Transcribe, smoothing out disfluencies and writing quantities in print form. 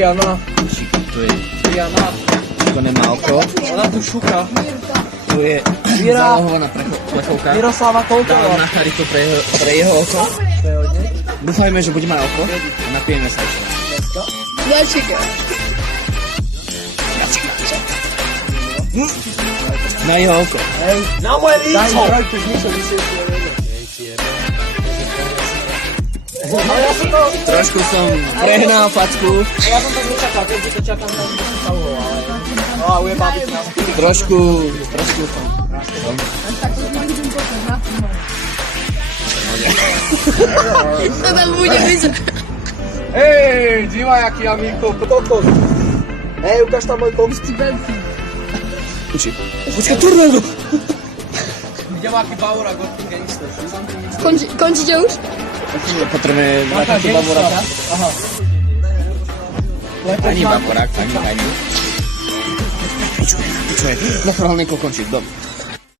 Diana. Tu je, Diana. to nemá oko. Ona tu šuka. Tu je zálohovaná plechovka. Miroslava Dám Kolková. na charitu pre jeho oko. To je hodně. Dúfajme, že bude mať oko a napijeme sa ešte. Na jeho oko. Na moje líco. Daj tu niečo vysvětlil. Ale ja som to... Trošku som prehnal facku. Ja som to nečakal, keď to čakám tam stavilo, ale... No a ujebá byť nás. Trošku som. To tak bude vyzerať. Hej, dívaj, jaký amíko, kokos. Hej, ukáž tam môj kokos. Uči. Počkaj, tornádo! Videl, aký Baurak od tým gangster. Končíte už? Potrebujeme taký bavorák. Aha. Ani bavorák, ani. Počuj. No, hlavne končiť, dobre.